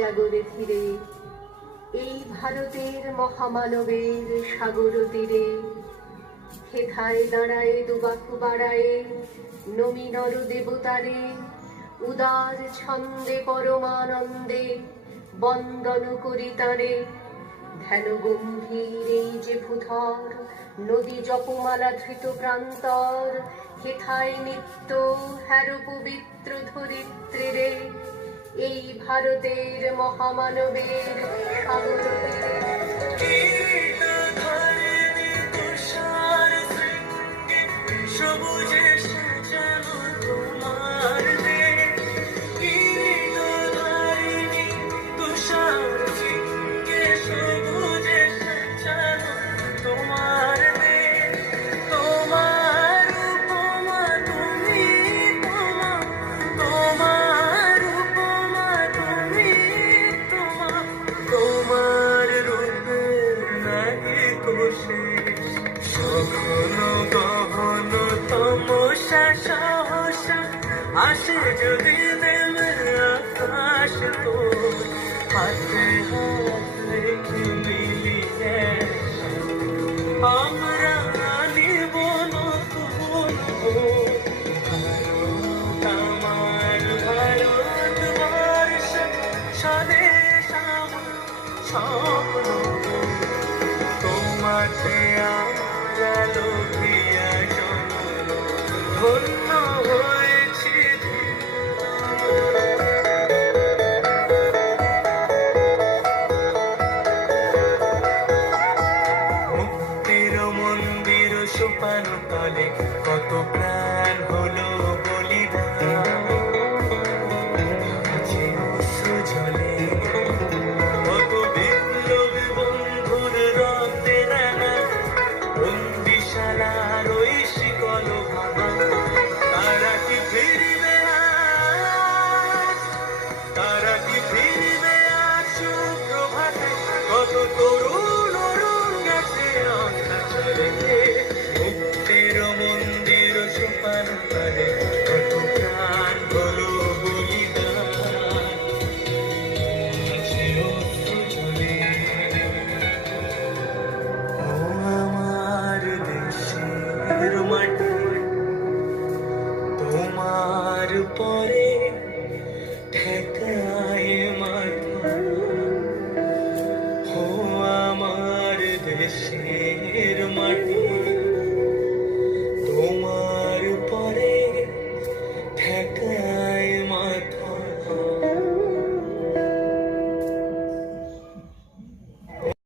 জাগরে ধীরে, এই ভারতের মহামানবের সাগর তীরে। হেথায় দাঁড়ায় দুবাকু বাড়ায়ে নমি নর দেবতারে, উদার ছন্দে পরমানন্দে বন্দন করি তারে। ধ্যান গম্ভীর এই যে ভূধর, নদী জপমালা ধৃত প্রান্তর। হেথায় নিত্য হ্যার পবিত্র ধরিত্রীরে, এই ভারতের মহামানবের সাগর তীরে। সবুজে সাজানো তোমার দেশ, কীর্তধারিণী তুষার শৃঙ্গে সবুজে সাজানো তোমার দেশ। তোমার উপমা তুমি, তোমার উপমা তুমি, তোমার রূপের নাহি কোশেষ। সঘন গহন তমসা সহসা আসে যদি নেমে আকাশ তো, হাতে হাত রেখে মিলিয়ে আমরা নিব নতুন ভোর। ভারত আমার ভারতবর্ষ, স্বদেশ আমার স্বপ্ন। তোমাতে আমরা লোভিয়া ধন্য হয়েছি। মুক্তির মন্দির সোপান তলে কত প্রাণ হলো বলিদান। আছে অশ্রু ঝলে কত বিপ্লবী বন্ধুর রক্তে রাঙা, বন্দিশালার ওই শিকল ভাঙা। তারা কি ফিরবে আজ, তারা কি ফিরবে আজ সুপ্রভাতে? কত তরুণ অরুণ গেছে অন্ধকারে। মুক্তির মন্দির সোপান তলে কত প্রাণ হলো বলিদান। আছে অশ্রু ঝরে। ও আমার দেশের মাটি, তোমার পরে ঠেকা